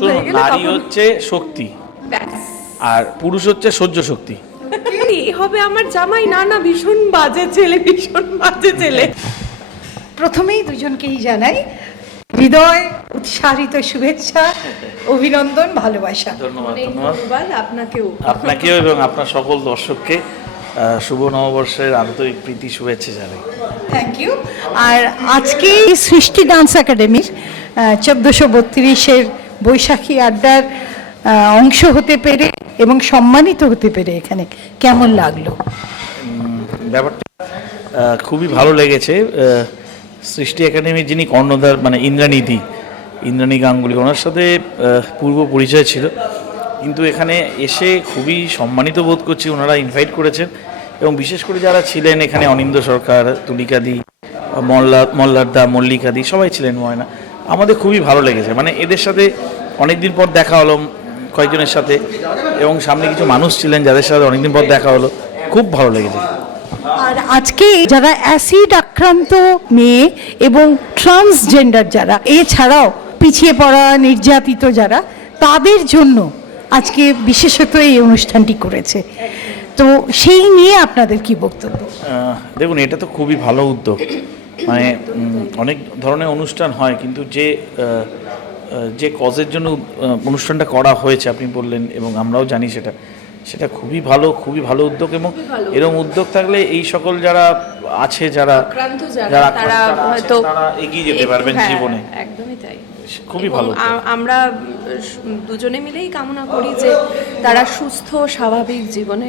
হয়ে গেলে নারী তখন হচ্ছে শক্তি। ব্যাস। আর পুরুষ হচ্ছে সহ্য শক্তি। হবে আমার জামাই। না না ভীষণ বাজে ছেলে ভীষণ বাজে ছেলে। প্রথমেই দুজনকেই জানাই হৃদয় উৎসাহিত শুভেচ্ছা অভিনন্দন ভালোবাসা। ধন্যবাদ অনেক ধন্যবাদ। ধন্যবাদ আপনাকেও। আপনাকেও এবং আপনার সকল দর্শককে আহ, শুভ নববর্ষের আন্তরিক প্রীতি শুভেচ্ছা জানাই। থ্যাংক ইউ আর আজকে এই সৃষ্টি ডান্স একাডেমির চোদ্দোশো বত্রিশের বৈশাখী আড্ডার অংশ হতে পেরে এবং সম্মানিত হতে পেরে এখানে কেমন লাগল? ব্যাপারটা খুবই ভালো লেগেছে। সৃষ্টি একাডেমির যিনি কর্ণধার মানে ইন্দ্রানীতি ইন্দ্রাণী গাঙ্গুলি, ওনার সাথে পূর্ব পরিচয় ছিল। কিন্তু এখানে এসে খুবই সম্মানিত বোধ করছি, ওনারা ইনভাইট করেছেন। এবং বিশেষ করে যারা ছিলেন এখানে অনিন্দ সরকার, তুলিকাদি, মল্লা, মল্লারদা, মল্লিকাদি, সবাই ছিলেন, ময়না। আমাদের খুবই ভালো লেগেছে। মানে এদের সাথে অনেকদিন পর দেখা হলো কয়েকজনের সাথে এবং সামনে কিছু মানুষ ছিলেন যাদের সাথে অনেকদিন পর দেখা হলো। খুব ভালো লেগেছে। আর আজকে যারা অ্যাসিড আক্রান্ত মেয়ে এবং ট্রান্সজেন্ডার যারা এছাড়াও পিছিয়ে পড়া নির্যাতিত যারা তাদের জন্য আজকে বিশেষত এই অনুষ্ঠানটি করেছে। তো সেই নিয়ে আপনাদের কি বক্তব্য? দেখুন এটা তো খুবই ভালো উদ্যোগ। মানে অনেক ধরনের অনুষ্ঠান হয় কিন্তু যে যে কজের জন্য অনুষ্ঠানটা করা হয়েছে আপনি বললেন এবং আমরাও জানি সেটা সেটা খুবই ভালো খুবই ভালো উদ্যোগ এবং এরকম উদ্যোগ। থাকলে এই সকল যারা আছে যারা যারা, তারা হয়তো এগিয়ে যেতে পারবেন হ্যাঁ, জীবনে। একদমই তাই। খুবই ভালো আমরা দুজনে মিলেই কামনা করি যে তারা সুস্থ স্বাভাবিক জীবনে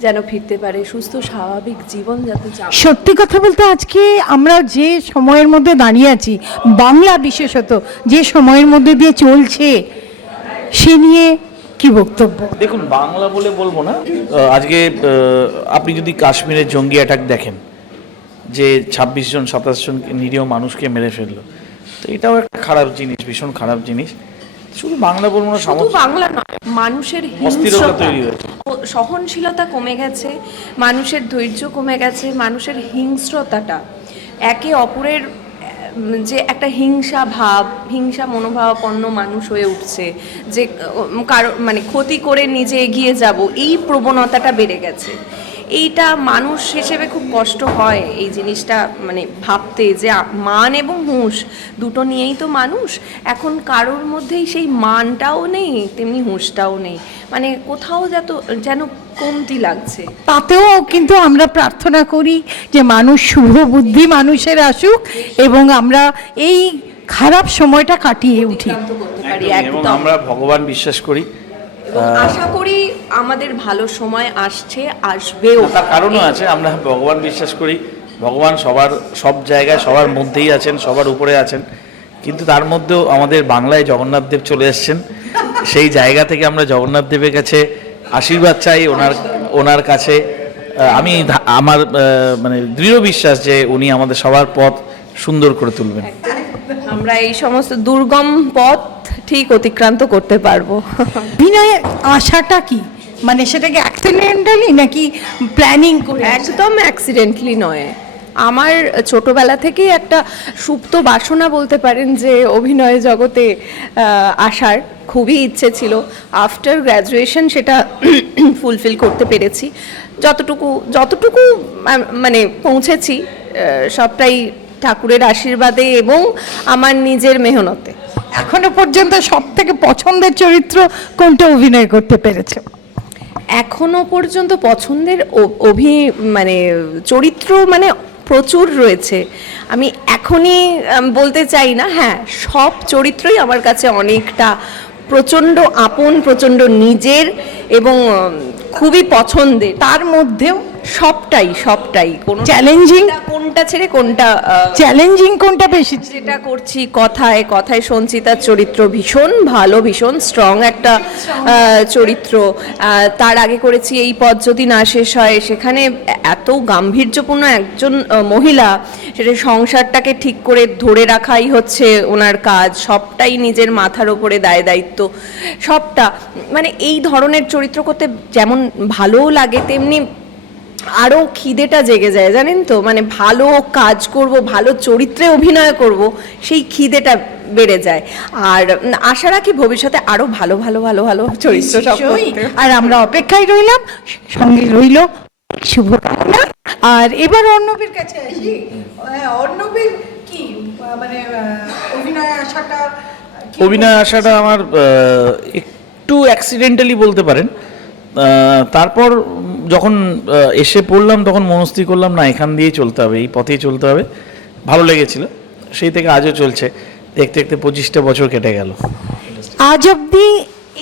যেন ফিরতে পারে সুস্থ স্বাভাবিক জীবন যাতে যাপন সত্যি কথা বলতে আজকে আমরা যে সময়ের মধ্যে দাঁড়িয়ে আছি বাংলা বিশেষত যে সময়ের মধ্যে দিয়ে চলছে সে নিয়ে কি বক্তব্য? দেখুন বাংলা বলে বলব না আজকে আহ, আপনি যদি কাশ্মীরের জঙ্গি অ্যাটাক দেখেন যে ছাব্বিশ জন সাতাশ জন নিরীহ মানুষকে মেরে ফেলল তো এটাও একটা খারাপ জিনিস ভীষণ খারাপ জিনিস। শুধু বাংলা বলব না শুধু বাংলা নয় মানুষের হিংস্রতা সহনশীলতা কমে গেছে মানুষের ধৈর্য কমে গেছে মানুষের হিংস্রতাটা। একে অপরের যে একটা হিংসা ভাব হিংসা মনোভাবাপন্ন মানুষ হয়ে উঠছে যে কারও মানে ক্ষতি করে নিজে এগিয়ে যাব এই প্রবণতাটা বেড়ে গেছে। এইটা মানুষ হিসেবে খুব কষ্ট হয় এই জিনিসটা মানে ভাবতে যে মান এবং হুঁশ দুটো নিয়েই তো মানুষ। এখন কারোর মধ্যেই সেই মানটাও নেই তেমনি হুঁশটাও নেই। মানে কোথাও যত যেন কমতি লাগছে। তাতেও কিন্তু আমরা প্রার্থনা করি যে মানুষ শুভ বুদ্ধি মানুষের আসুক এবং আমরা এই খারাপ সময়টা কাটিয়ে উঠি। এবং আমরা ভগবান বিশ্বাস করি। আশা করি আমাদের ভালো সময় আসছে আসবেও তার কারণও আছে আমরা ভগবান বিশ্বাস করি ভগবান সবার সব জায়গায় সবার মধ্যেই আছেন সবার উপরে আছেন। কিন্তু তার মধ্যেও আমাদের বাংলায় জগন্নাথ দেব চলে এসেছেন। সেই জায়গা থেকে আমরা জগন্নাথ দেবের কাছে আশীর্বাদ চাই ওনার ওনার কাছে। আমি আমার মানে দৃঢ় বিশ্বাস যে উনি আমাদের সবার পথ সুন্দর করে তুলবেন। আমরা এই সমস্ত দুর্গম পথ ঠিক অতিক্রান্ত করতে পারব। অভিনয়ে আশাটা কি? মানে সেটাকে অ্যাক্সিডেন্টালি নাকি প্ল্যানিং করে একদম অ্যাক্সিডেন্টলি নয়। আমার ছোটবেলা থেকেই একটা সুপ্ত বাসনা বলতে পারেন যে অভিনয় জগতে আসার খুবই ইচ্ছে ছিল। আফটার গ্র্যাজুয়েশন সেটা ফুলফিল করতে পেরেছি। যতটুকু যতটুকু মানে পৌঁছেছি সবটাই ঠাকুরের আশীর্বাদে এবং আমার নিজের মেহনতে। এখনও পর্যন্ত সব থেকে পছন্দের চরিত্র কোনটা অভিনয় করতে পেরেছে? এখনও পর্যন্ত পছন্দের অভি মানে চরিত্র মানে প্রচুর রয়েছে। আমি এখনই বলতে চাই না হ্যাঁ সব চরিত্রই আমার কাছে অনেকটা প্রচণ্ড আপন, প্রচণ্ড নিজের এবং খুবই পছন্দের। তার মধ্যেও সবটাই সবটাই। কোনো চ্যালেঞ্জিং কোনটা- ছেড়ে কোনটা চ্যালেঞ্জিং কোনটা বেশি? যেটা করছি কথায় কথায় সঞ্চিতার চরিত্র ভীষণ ভালো ভীষণ স্ট্রং একটা চরিত্র। তার আগে করেছি এই পথ যদি না শেষ হয় সেখানে এত গাম্ভীর্যপূর্ণ একজন মহিলা সেটা সংসারটাকে ঠিক করে ধরে রাখাই হচ্ছে ওনার কাজ। সবটাই নিজের মাথার ওপরে দায় দায়িত্ব। সবটা মানে এই ধরনের চরিত্র করতে যেমন ভালোও লাগে তেমনি আরও খিদেটা জেগে যায় জানেন তো? মানে ভালো কাজ করব ভালো চরিত্রে অভিনয় করব সেই খিদেটা বেড়ে যায়। আর আশা রাখি ভবিষ্যতে আরও ভালো ভালো ভালো ভালো চরিত্র সব আর আমরা অপেক্ষায় রইলাম সঙ্গে রইল শুভকামনা। আর এবার অর্ণবের কাছে আসি। আহ, অর্ণবের কি মানে অভিনয় আশাটা অভিনয় আশাটা আমার একটু অ্যাক্সিডেন্টালি বলতে পারেন। তারপর যখন এসে পড়লাম তখন মনস্থির করলাম না এখান দিয়েই চলতে হবে এই পথেই চলতে হবে। ভালো লেগেছিল। সেই থেকে আজও চলছে। দেখতে দেখতে পঁচিশটা বছর কেটে গেল। আজ অব্দি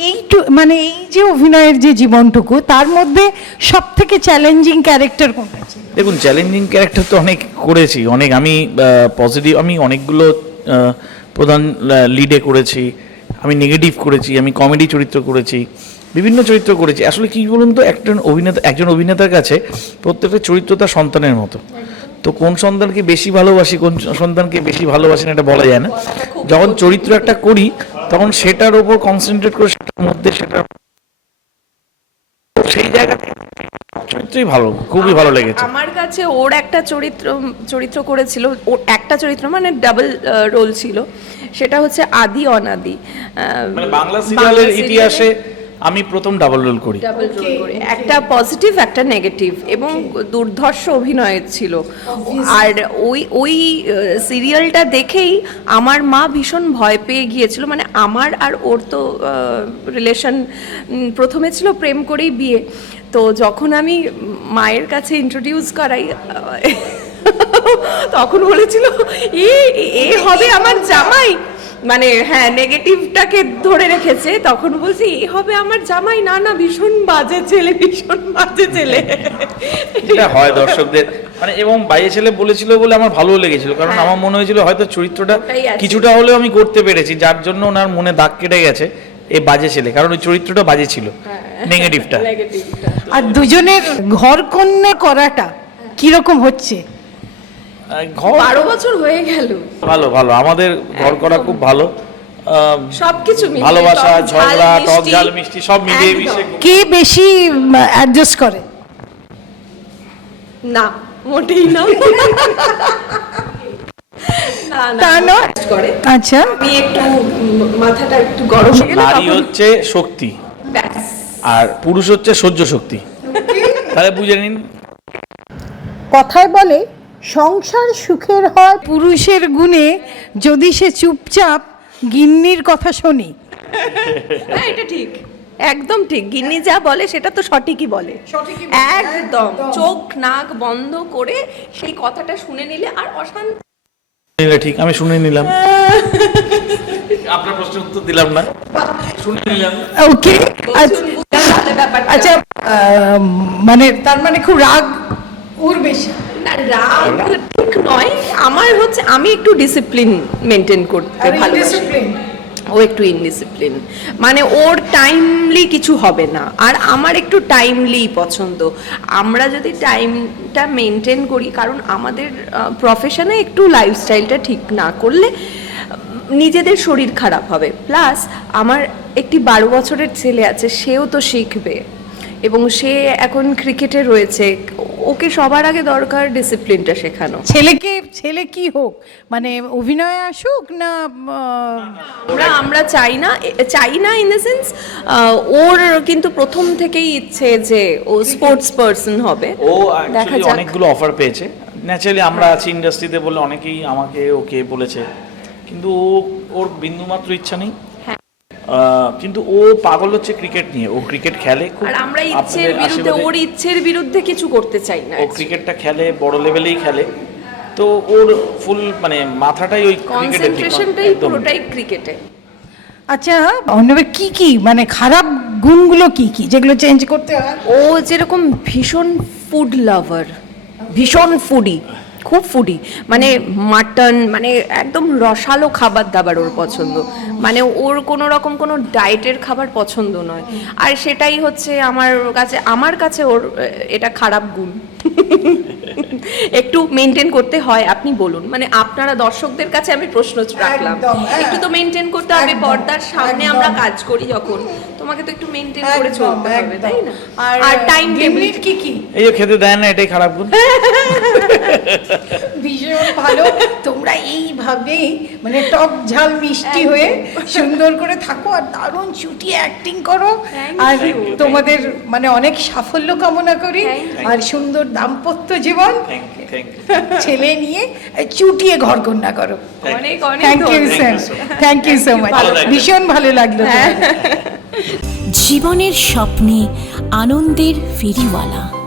এইটু মানে এই যে অভিনয়ের যে জীবনটুকু তার মধ্যে সব থেকে চ্যালেঞ্জিং ক্যারেক্টার কোনটা ছিল? দেখুন চ্যালেঞ্জিং ক্যারেক্টার তো অনেক করেছি অনেক। আমি পজিটিভ আমি অনেকগুলো প্রধান লিডে করেছি। আমি নেগেটিভ করেছি আমি কমেডি চরিত্র করেছি। বিভিন্ন চরিত্র করেছি। আসলে কি বলুন তো একজন অভিনেতা একজন অভিনেতার কাছে প্রত্যেকটা চরিত্র তার সন্তানের মতো। তো কোন সন্তানকে বেশি ভালোবাসি কোন সন্তানকে বেশি ভালোবাসি না এটা বলা যায় না। যখন চরিত্র একটা করি তখন সেটার ওপর কনসেন্ট্রেট করে সেটার মধ্যে সেটা সেই জায়গা চরিত্রই ভালো খুবই ভালো লেগেছে। আমার কাছে ওর একটা চরিত্র চরিত্র করেছিল ওর একটা চরিত্র মানে ডাবল রোল ছিল। সেটা হচ্ছে আদি অনাদি। আহ, মানে বাংলা সিরিয়ালের ইতিহাসে আমি প্রথম ডাবল রোল করি। ডাবল রোল করে। একটা পজিটিভ একটা নেগেটিভ এবং দুর্ধর্ষ অভিনয় ছিল। আর ওই ওই সিরিয়ালটা দেখেই আমার মা ভীষণ ভয় পেয়ে গিয়েছিল। মানে আমার আর ওর তো রিলেশন প্রথমে ছিল প্রেম করেই বিয়ে। তো যখন আমি মায়ের কাছে ইন্ট্রোডিউস করাই তখন বলেছিল এ এ হবে আমার জামাই। মানে হ্যাঁ নেগেটিভটাকে ধরে রেখেছে তখন বলছি এ হবে আমার জামাই না না ভীষণ বাজে ছেলে ভীষণ বাজে ছেলে। এটা হয় দর্শকদের। মানে এবং বাইরে ছেলে বলেছিল বলে আমার ভালো লেগেছিল কারণ হ্যাঁ। আমার মনে হয়েছিল হয়তো চরিত্রটা কিছুটা হলেও আমি করতে পেরেছি যার জন্য ওনার মনে দাগ কেটে গেছে এই বাজে ছেলে কারণ ওই চরিত্রটা বাজে ছিল হ্যাঁ। নেগেটিভটা নেগেটিভটা আর দুজনের ঘর কন্যা করাটা কীরকম হচ্ছে? ঘর বারো বছর হয়ে গেল। ভালো ভালো। আমাদের ঘর করা খুব ভালো। সবকিছু ভালোবাসা ঝগড়া টক ঝাল মিষ্টি সব মিলিয়ে মিশে কে বেশি অ্যাডজাস্ট করে? না মোটেই না। না না তা নয়? করে। আচ্ছা। আমি একটু মাথাটা একটু গরম হয়ে নারী হচ্ছে শক্তি। আর পুরুষ হচ্ছে সহ্য শক্তি। তাহলে বুঝে নিন। কথায় বলে সংসার সুখের হয় পুরুষের গুণে যদি সে চুপচাপ গিন্নির কথা শুনি। হ্যাঁ এটা ঠিক। একদম ঠিক। গিন্নি যা বলে সেটা তো সঠিকই বলে। একদম। চোখ নাক বন্ধ করে সেই কথাটা শুনে নিলে আর অশান্তি ঠিক আমি শুনে নিলাম। আপনার প্রশ্নের উত্তর দিলাম না। শুনে নিলাম। ওকে ব্যাপারটা। আচ্ছা মানে তার মানে খুব রাগ ওর বেশি না রাগ ঠিক নয়। আমার হচ্ছে আমি একটু ডিসিপ্লিন মেনটেন করতে ভালোবাসি। ও একটু ইনডিসিপ্লিন মানে ওর টাইমলি কিছু হবে না। আর আমার একটু টাইমলি পছন্দ। আমরা যদি টাইমটা মেনটেন করি কারণ আমাদের প্রফেশনে একটু লাইফস্টাইলটা ঠিক না করলে নিজেদের শরীর খারাপ হবে। প্লাস আমার একটি বারো বছরের ছেলে আছে সেও তো শিখবে। এবং সে এখন ক্রিকেটে রয়েছে। ওকে সবার আগে দরকার ডিসিপ্লিনটা শেখানো। ছেলেকে ছেলে কি হোক মানে অভিনয়ে আসুক না আহ, আমরা আমরা চাই না চাই না ইন দ্য সেন্স ওর কিন্তু প্রথম থেকেই ইচ্ছে যে ও স্পোর্টস পার্সন হবে। ও দেখা যাক। অনেকগুলো অফার পেয়েছে। ন্যাচারালি আমরা আছি ইন্ডাস্ট্রিতে বলে অনেকেই আমাকে ওকে বলেছে। কিন্তু ও ওর বিন্দুমাত্র ইচ্ছা নেই। কিন্তু ও পাগল হচ্ছে ক্রিকেট নিয়ে। ও ক্রিকেট খেলে খুব আর আমরা ইচ্ছের বিরুদ্ধে ওর ইচ্ছের বিরুদ্ধে কিছু করতে চাই না ও ক্রিকেটটা খেলে বড় লেভেলেই খেলে। তো ওর ফুল মানে মাথাটাই ওই ক্রিকেটে কনসেন্ট্রেশনটাই পুরোটাই ক্রিকেটে আচ্ছা অন্যভাবে কি কি? মানে খারাপ গুণগুলো কি কি? যেগুলো চেঞ্জ করতে হয়? ও যেরকম ভীষণ ফুড লাভার ভীষণ ফুডি খুব ফুডি মানে মাটন মানে একদম রসালো খাবার দাবার ওর পছন্দ। মানে ওর কোনো রকম কোনো ডায়েটের খাবার পছন্দ নয়। আর সেটাই হচ্ছে আমার কাছে আমার কাছে ওর এটা খারাপ গুণ। একটু মেনটেন করতে হয় আপনি বলুন। মানে আপনারা দর্শকদের কাছে আমি প্রশ্ন রাখলাম। হ্যাঁ। একটু তো মেনটেন করতে হবে পর্দার সামনে আমরা কাজ করি যখন। তোমাকে তো একটু মেনটেন করে চলতে হবে তাই না? আর টাইম টেবিল কি কি? এই যে খেতে দেয় না এটাই খারাপ গুণ। ভীষণ ভালো। তোমরা এইভাবেই মানে টক ঝাল মিষ্টি হয়ে সুন্দর করে থাকো আর দারুণ চুটিয়ে অ্যাক্টিং করো। আর তোমাদের মানে অনেক সাফল্য কামনা করি। আর সুন্দর দাম্পত্য জীবন। ছেলে নিয়ে চুটিয়ে ঘর কন্যা করো। অনেক অনেক thank you. Sir thank you so much ভীষণ ভালো লাগল হ্যাঁ। জীবনের স্বপ্নে আনন্দের ফেরিওয়ালা।